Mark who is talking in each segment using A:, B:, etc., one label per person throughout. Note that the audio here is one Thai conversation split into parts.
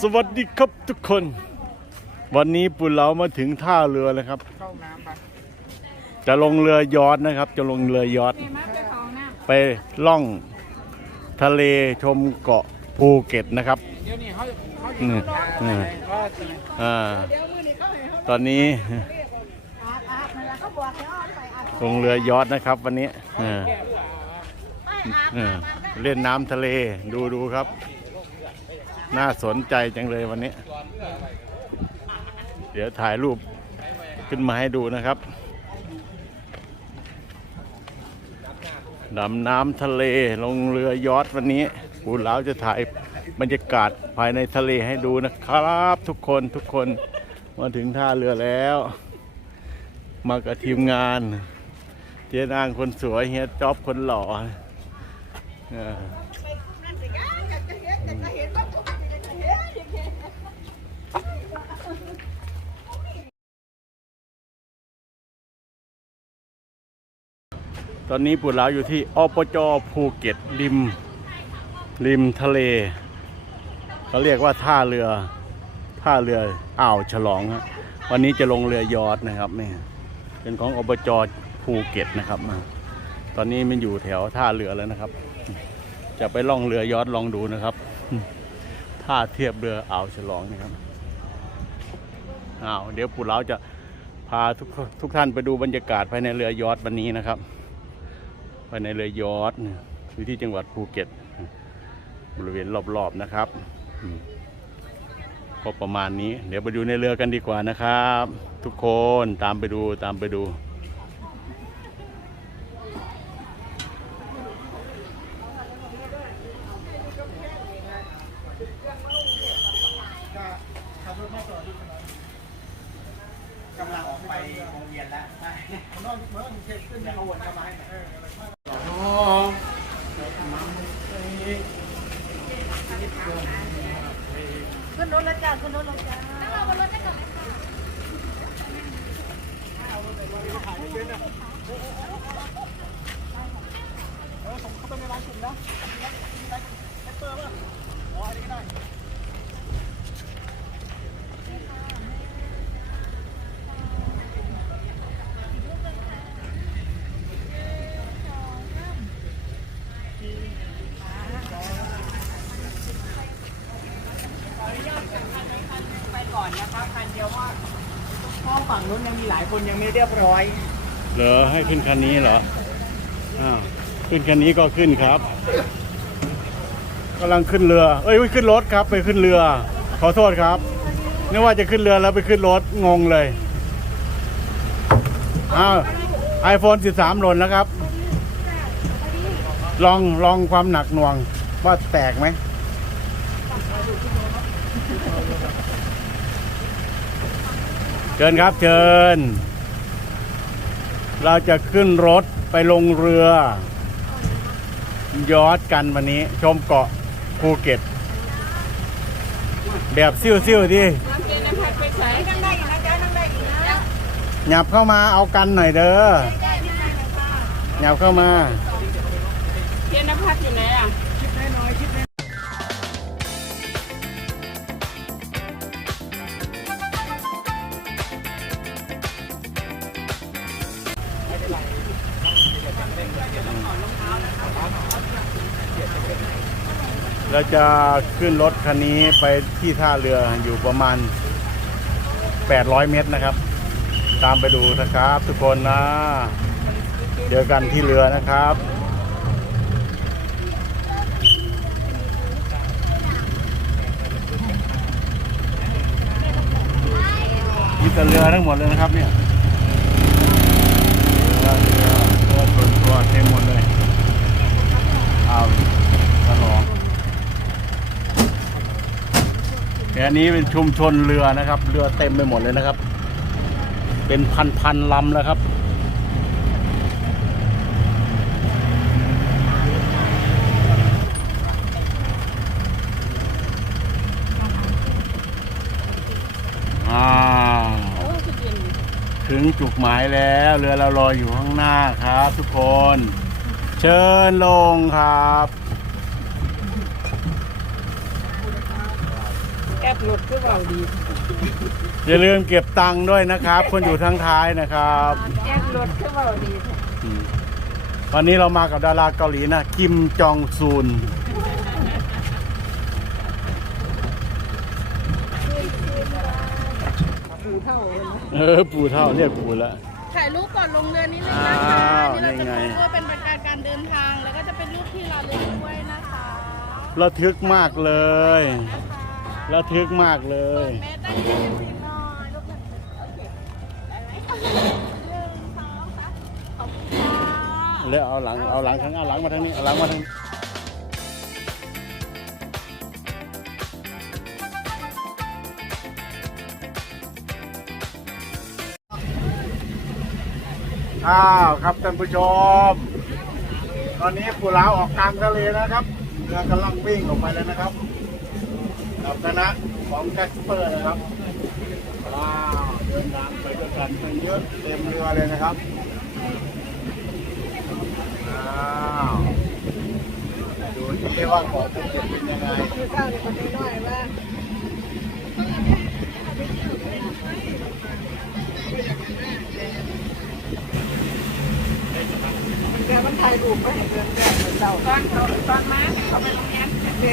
A: สวัสดีครับทุกคน วันนี้ปุเรามาถึงท่าเรือแล้วครับ
B: เข้าน้ำไป
A: จะลงเรือยอทนะครับ จะลงเรือยอทไปล่องทะเลชมเกาะภูเก็ตนะครับ
B: เดี๋ยวนี้เขาเขา
A: อืม
B: อยู่
A: อืม
B: ก็จะ
A: อ่าตอนนี้ลงเรือยอทนะครับ วันนี้อ่าอ่าเล่นน้ำทะเลดูดูครับ น่าสนใจจังเลยวันนี้ เดี๋ยวถ่ายรูปขึ้นมาให้ดูนะครับดำน้ำทะเลลงเรือยอทวันนี้ปูเหลาจะถ่ายบรรยากาศภายในทะเลให้ดูนะครับ ทุกคนทุกคนมาถึงท่าเรือแล้ว มากับทีมงานเจ๊นางคนสวยเฮียจ๊อบคนหล่อ ตอนนี้ปูเหลาอยู่ที่อปจภูเก็ตริม ริมทะเลเขาเรียกว่าท่าเรือ ท่าเรืออ่าวฉลองฮะวันนี้จะลงเรือยอทนะครับนี่เป็นของอบจภูเก็ตนะครับมาตอนนี้มันอยู่แถวท่าเรือแล้วนะครับ จะไปล่องเรือยอทลองดูนะครับท่าเทียบเรืออ่าวฉลองนะครับอ้าวเดี๋ยวปู่เราจะพาทุกทุกท่านไปดูบรรยากาศภายในเรือยอทวันนี้นะครับ ภายในเรือยอทเนี่ยอยู่ที่จังหวัดภูเก็ต บริเวณรอบๆนะครับอืมก็ประมาณนี้ เดี๋ยวไปดูในเรือกันดีกว่านะครับ ทุกคนตามไปดูตามไปดู
B: กำลังออกไปโรงเรียนแล้วใช่นอนเมื่อเช็คขึ้นยังเอาวนเข้ามาให้อ๋อ
C: ขึ้นรถแล้วจ้าขึ้นรถแล้วจ้านั่งรอบนรถได้ก่อนเลยค่ะ
B: ไปก่อนนะครับคันเดียวว่าพ่อฝั่งนู้นยัง มีหลายคนยังไม่เรียบร้อย
A: เหรอให้ขึ้นคันนี้เหรออ้าวขึ้นคันนี้ก็ขึ้นครับกำลังขึ้นเรือ เอ้ยขึ้นรถครับไปขึ้นเรือ ขอโทษครับนึกว่าจะขึ้นเรือแล้วไปขึ้นรถงงเลยอ้าวไอโฟน13หล่นแล้วครับ ลองลองความหนักหน่วงว่าแตกไหมเชิญครับเชิญ เราจะขึ้นรถไปลงเรือยอดกันวันนี้ ชมเกาะภูเก็ต แบบซิ่วๆที่
C: นั่งได้อีกนะจ้านั่งได้อีกนะ
A: หยับเข้ามาเอากันหน่อยเด้อหยับเข้ามา
D: เทียนนภัดอยู่ไหนอะ
A: จะขึ้นรถคันนี้ไปที่ท่าเรืออยู่ประมาณ 800 เมตรนะครับ ตามไปดูนะครับทุกคนนะ เจอกันที่เรือนะครับมีแต่เรือทั้งหมดเลยนะครับเนี่ยเรือเรือเรือส่วนตัวเต็มหมดเลยเอาตลอด แค่นี้เป็นชุมชนเรือนะครับ เรือเต็มไปหมดเลยนะครับ เป็นพันๆลำแล้วครับ ถึงจุดหมายแล้ว เรือเรารออยู่ข้างหน้าครับ ทุกคน เชิญลงครับ
D: แอบ รถคือเบาดี
A: อย่าลืมเก็บตังค์ด้วยนะครับ คนอยู่ทางท้ายนะครับ
D: แอบรถคือเบาดี
A: อืมวันนี้เรามากับดาราเกาหลีนะ คิมจองซูนเออ ปู่เท่าเรียกปู่แล้ว
C: ถ่ายรูปก่อนลงเรือนิดนึง
A: อ้า
C: นะคะ
A: ว
C: นี่เราจะ
A: นี่ไง
C: พูดว่าเป็นบรรยากาศการเดินทาง แล้วก็จะเป็นรูปที่ระลึกด้วยนะคะ
A: ระทึกมากเลย ระทึกมากเลย
C: แม่ได้ยินเสียงหน่อยรูปหนึ่งโอเคได้ไหมหนึ่งสองสามขอบคุณค่ะ
A: แล้วเอาหลังเอาหลังทางเอาหลังมาทางนี้เอาหลังมาทางนี้อ้าวครับท่านผู้ชม ตอนนี้ปู่ลาวออกกลางทะเลนะครับเรือกำลังวิ่งออกไปเลยนะครับ กับคณะของแจ็คสเปอร์นะครับว้าวเดินทางไปด้วยกันเป็นเยอะเต็มเรือเลยนะครับอ้าวดูที่ว่าของภูเก็ตเป็นยังไง
D: ข้าวในคนน้อยว่าแกมันถ่ายรูปไปให้เพื่อนแกเหมือนเราตอนเขาตอนมาเขาไปโรงเรียนแก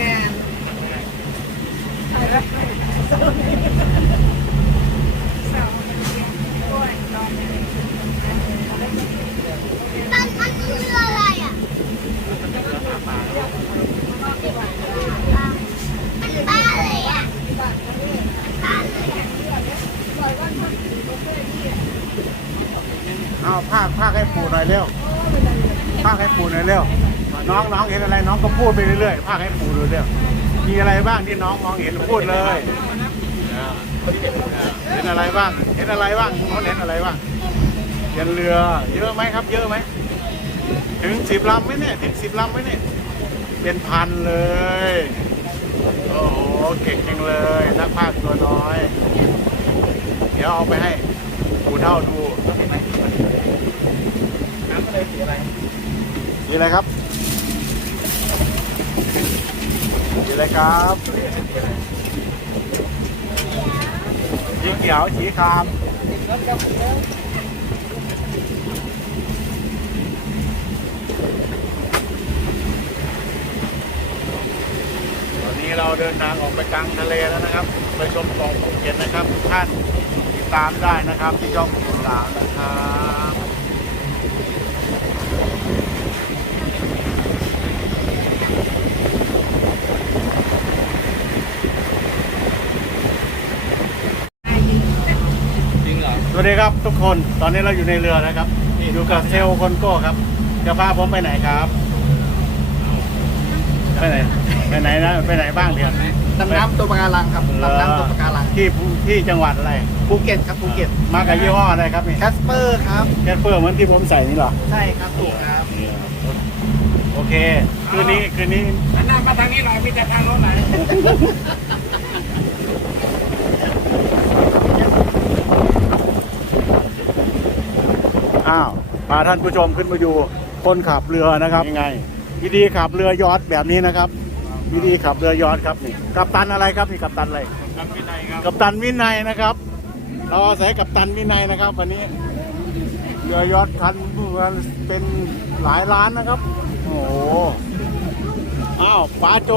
D: ถ่ายแล้วไปเศร้าเศร้าด้วยตอนนี้
C: มันมันคืออะไรอะบ้าอะไรอะ
A: เอาภาคภาคให้ปู่หน่อยเร็วภาคให้ปู่หน่อยเร็วน้องน้องเห็นอะไรน้องก็พูดไปเรื่อยๆภาคให้ปู่ดูเร็ว มีอะไรบ้างที่น้องมองเห็นพูดเลยเห็นอะไรบ้าง เห็นอะไรบ้างน้องเห็นอะไรบ้างเห็นเรือ เยอะไหมครับ เยอะไหมถึงสิบลำไหมเนี่ยถึงสิบลำไหมเนี่ยเป็นพันเลย โอ้โหเก่งจังเลยนักภาคตัวน้อย เดี๋ยวเอาไปให้ปู่เท่าดู
B: น้ำทะเลสีอะไร
A: สีอะไรครับ สีอะไรครับสีเขียวสีครามตอนนี้เราเดินทางออกไปกลางทะเลแล้วนะครับ ไปชมเกาะภูเก็ตนะครับทุกท่านติดตามได้นะครับที่ช่องคุณหลานะครับ
B: จริงเหรอ
A: ส วัสดีครับทุกคนตอนนี้เราอยู่ในเรือนะครับนี่ดูกับเซลล์คนโก้ครับจะพาผมไปไหนครับ ไปไหนไปไหนนะไปไหนบ้างเดียว
B: ดำน้ำตัวปะการังครับดำน้ำตัวปะการัง
A: ที่ภูที่จังหวัดอะไร
B: ภูเก็ตครับภูเก็ต
A: มากับยี่ห้ออะไรครับนี่
B: แคสเปอร์ครับ
A: แคสเปอร์เหมือนที่ผมใส่นี่เหรอ
B: ใช่ครับถูกครับ
A: โอเค คืนนี้คืนนี้
D: หันหน้ามาทางนี้หน่อยมีแต่ทางโน้นไหน
A: อ้าว พาท่านผู้ชมขึ้นมาอยู่คนขับเรือนะครับยังไงวิธีขับเรือยอทแบบนี้นะครับ วิธีขับเรือยอทครับนี่กัปตันอะไรครับนี่กัปตันอะไร
D: กับพี่นายครับ
A: กัปตันวินัยนะครับ เราอาศัยกัปตันวินัยนะครับ วันนี้เรือยอทคันเป็นหลายล้านนะครับ โอ้โหอ้าวป้าโจ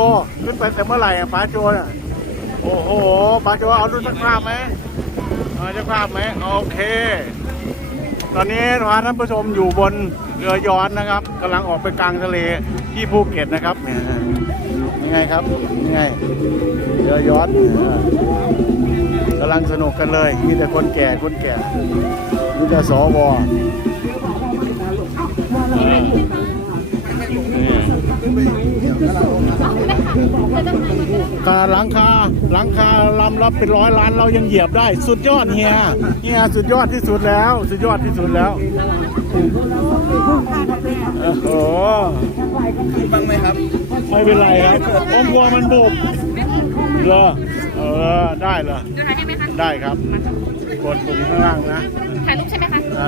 A: ขึ้นไปแต่เมื่อไหร่อะป้าโจน่ะโอ้โหป้าโจเอาดูสักภาพไหมเอาสักภาพไหมโอเค ตอนนี้พาท่านผู้ชมอยู่บนเรือยอทนะครับกำลังออกไปกลางทะเลที่ภูเก็ตนะครับเนี่ยยังไงครับยังไงเรือยอทเนี่ยกำลังสนุกกันเลย มีแต่คนแก่คนแก่มีแต่สวเออนี่ การหลังคาหลังคาลำรับเป็นร้อยล้านเรายังเหยียบได้ สุดยอดเฮียเฮียสุดยอดที่สุดแล้ว สุดยอดที่สุดแล้วโอ้โห
B: ขึ้นบ้างไหมครับ
A: ไม่เป็นไรครับผมกลัวมันบุบเหรอเออได้เหรอ
C: จะถ่ายให้ไหมคะ
A: ได้ครับกดปุ่มข้างล่างนะ
C: ถ่ายรูปใช่ไหมคะ
A: อ่า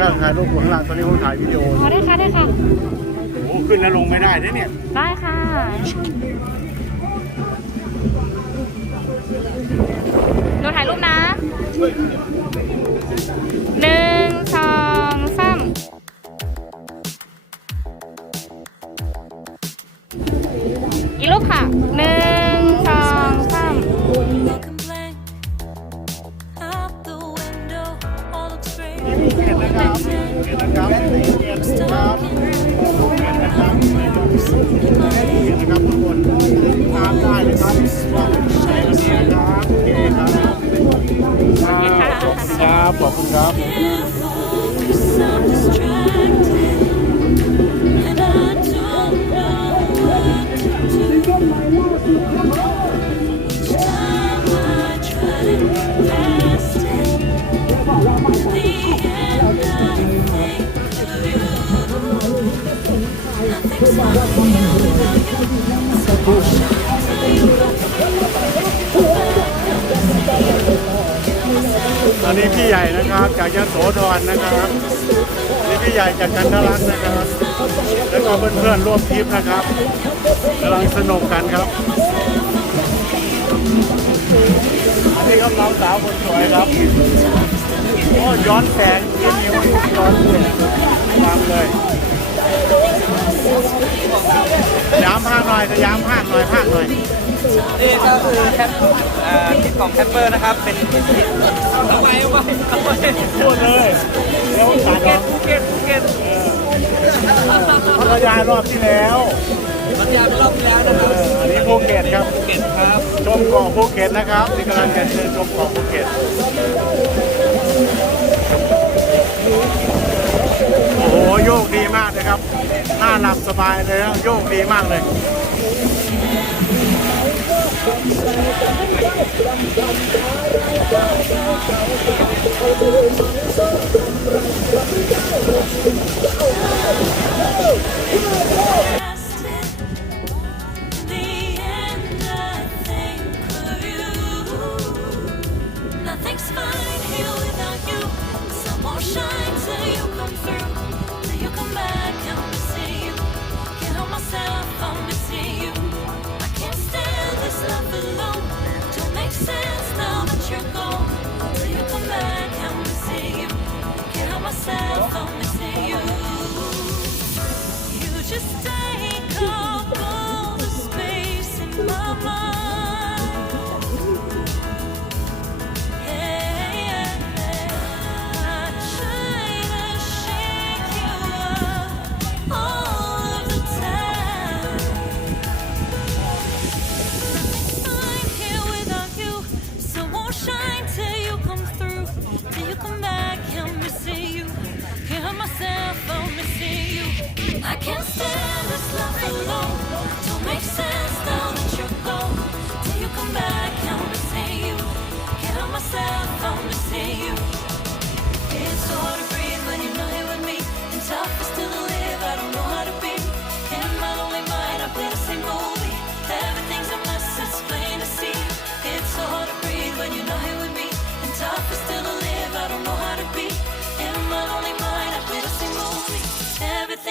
A: ถ้าถ่ายรูปปุ่มข้างล่างตอนนี้ผมถ่ายวิดีโอ
C: อ๋อได้ค่ะได้ค่ะ
A: โอ้โห ขึ้นแล้วลงไม่ได้นะเนี่ย
C: ได้ค่ะหนูถ่ายรูปนะหนึ่งสองสามอีกรูปค่ะหนึ่งสองสาม
E: Looking blank out the window, all looks great.
A: เกียรตินะครับเกียรตินะครับเกียรตินะครับ นะครับทุกคนตามได้เลยครับว่าใช้วันนี้นะครับโอเคครับครับขอบคุณครับ พี่ใหญ่นะครับจากยโสธรนะครับนี่พี่ใหญ่จากกันทรักนะครับ แล้วก็เพื่อนๆร่วมทริปนะครับกำลังสนุกกันครับอันนี้ครับน้องสาวคนสวยครับโอ้ย้อนแสงยิ้มยิ้มย้อนแสงตามเลยยามภาคหน่อยสยามภาคหน่อยภาคหน่อย
B: นี่ก็คือแคปอ่าคลิปของแคปเปอร์นะครับ เป็นคลิปทำไมวะทำไม
A: พูดเลยเดี๋ยวตัดออก
B: ภูเก็ตภูเก็ต
A: พัทยารอบที่แล้ว
B: พัทยาเป็นรอบที่แล้วนะครับ
A: อันนี้ภูเก็ตครับ
B: ภูเก็ตครับ
A: ชมเกาะภูเก็ตนะครับที่กำลังจะเดินชมเกาะภูเก็ตโอ้โหโยกดีมากเลยครับน่าหลับสบายเลยโยกดีมากเลย
E: past